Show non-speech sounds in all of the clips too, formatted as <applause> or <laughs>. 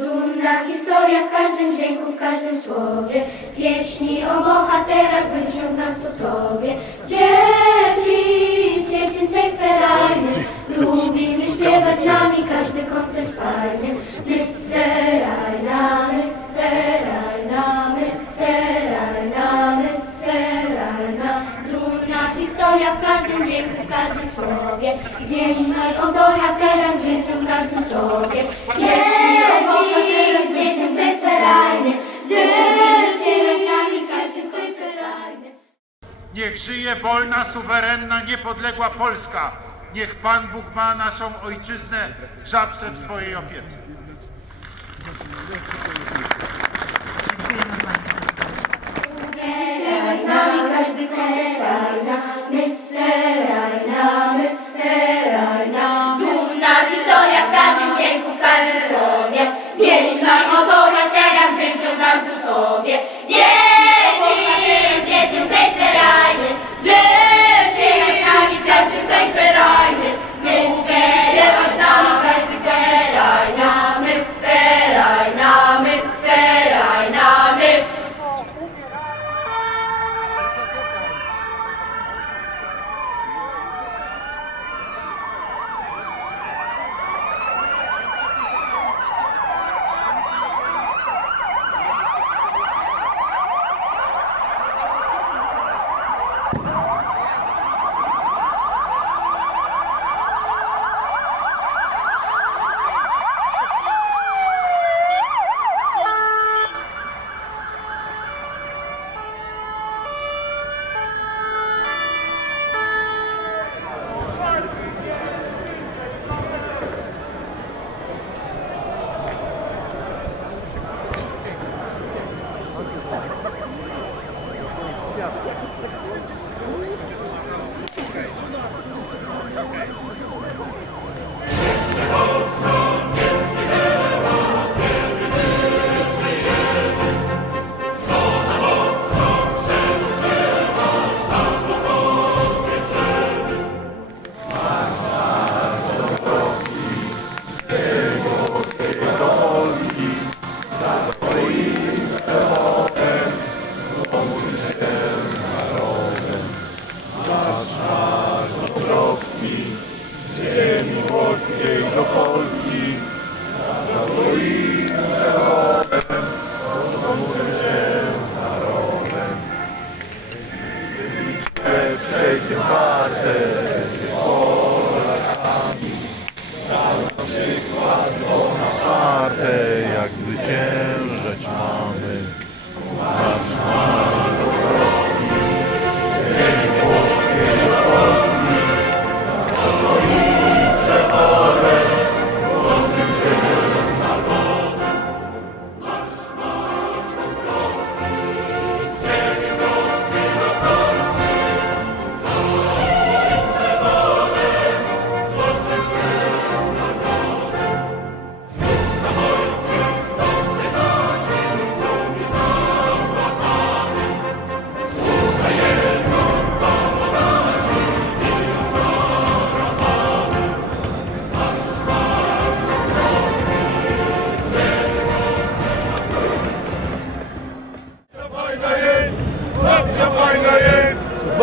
Dumna historia w każdym dźwięku, w każdym słowie. Pieśni o bohaterach wybrzmią w nas o tobie. Dzieci z dziecięcej ferajny, lubimy śpiewać z nami każdy koncert fajny. My ferajna, my ferajna, my ferajna, my ferajna. Dumna historia w każdym dźwięku, w każdym słowie. Pieśni o bohaterach wybrzmią wolna, suwerenna, niepodległa Polska. Niech Pan Bóg ma naszą ojczyznę zawsze w swojej opiece. Śpiewa z nami każdy koncert fajna, my ferajna, my ferajna.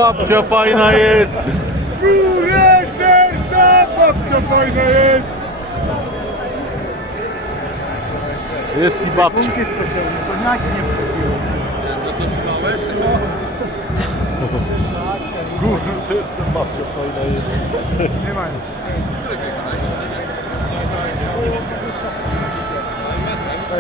Babcia fajna jest! górę serca, babcia fajna jest. Jest i babcia. <laughs> Górę serca babcia fajna jest. Nie ma To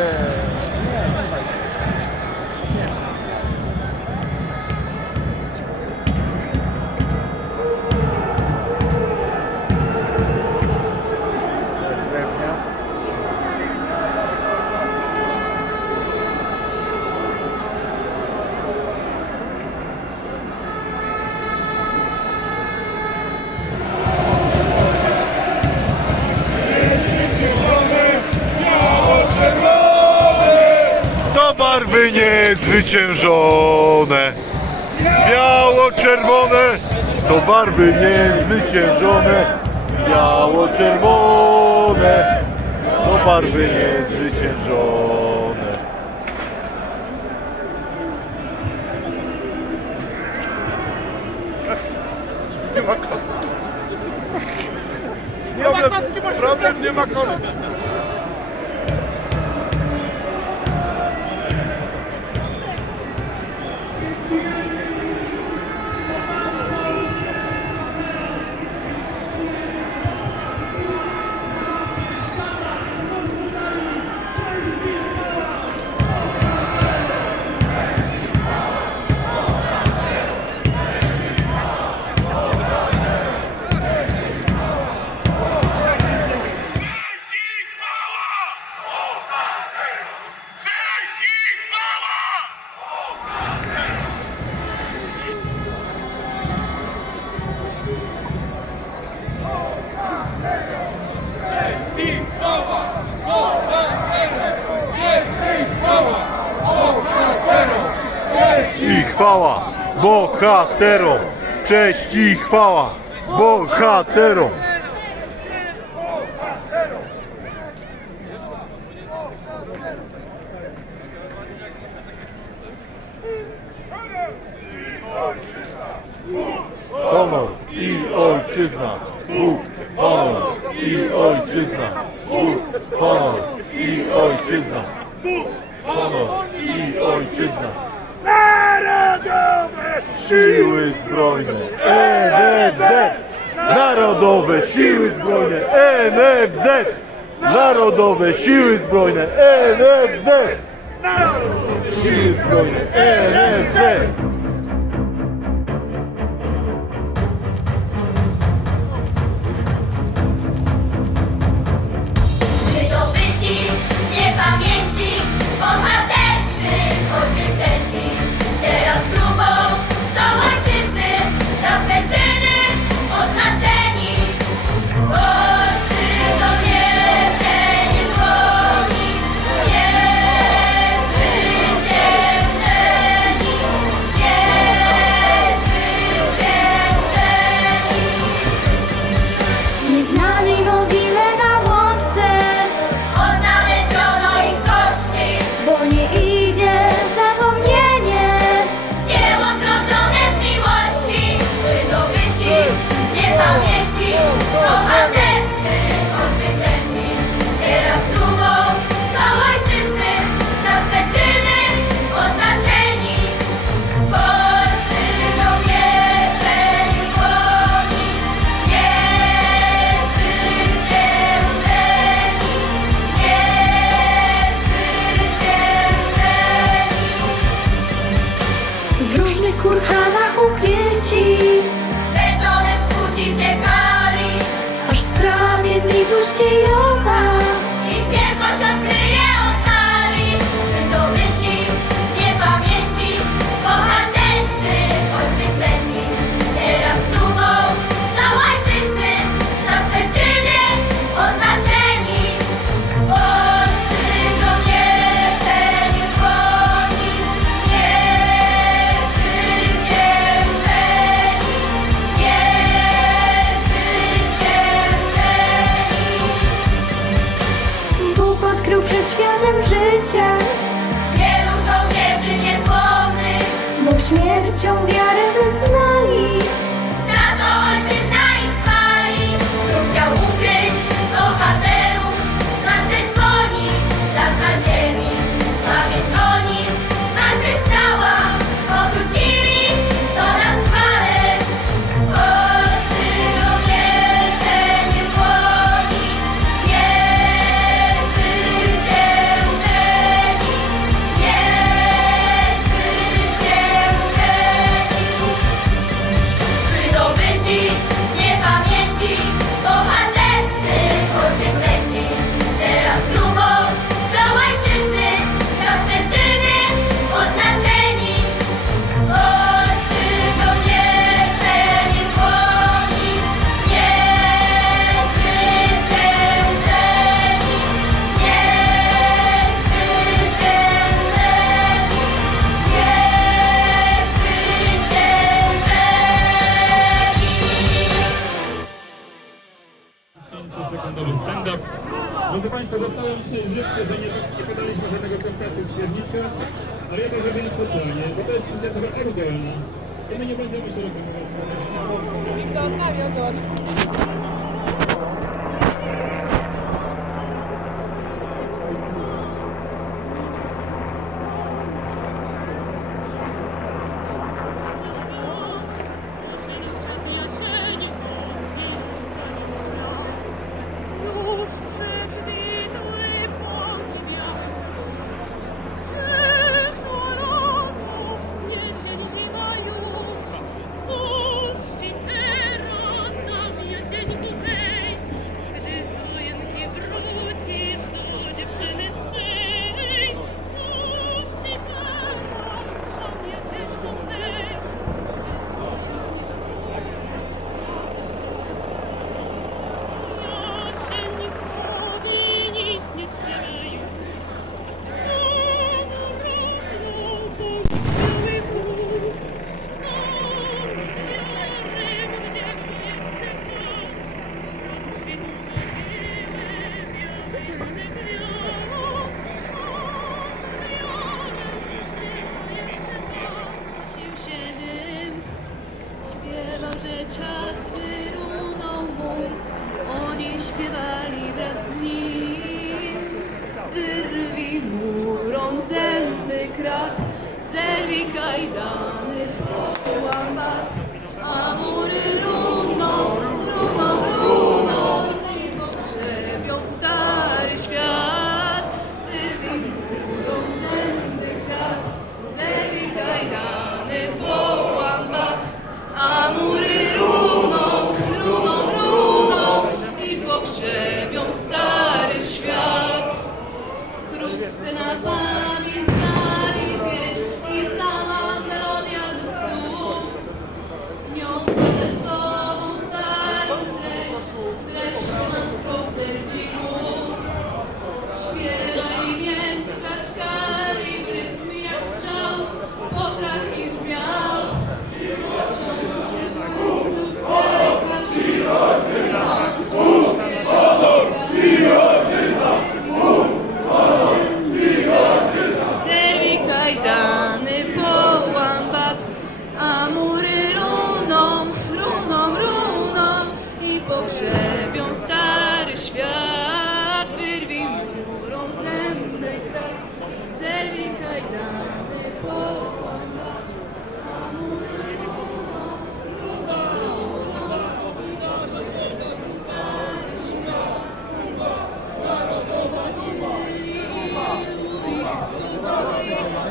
barwy niezwyciężone. Biało-czerwone to barwy niezwyciężone. Biało-czerwone to barwy niezwyciężone. Nie ma kostki. Problem, nie ma kostki. chwała bohaterom! Cześć i chwała bohaterom! Honor i ojczyzna! Bóg, honor i ojczyzna! Bóg, honor i ojczyzna! Bóg, honor i ojczyzna! Narodowe Siły Zbrojne NFZ! Narodowe Siły Zbrojne NFZ! Narodowe Siły Zbrojne NFZ! Narodowe Siły Zbrojne NFZ! 就别 see.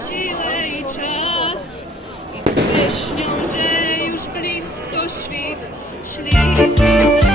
Straciły i czas. I z myślą, że już blisko świt Szli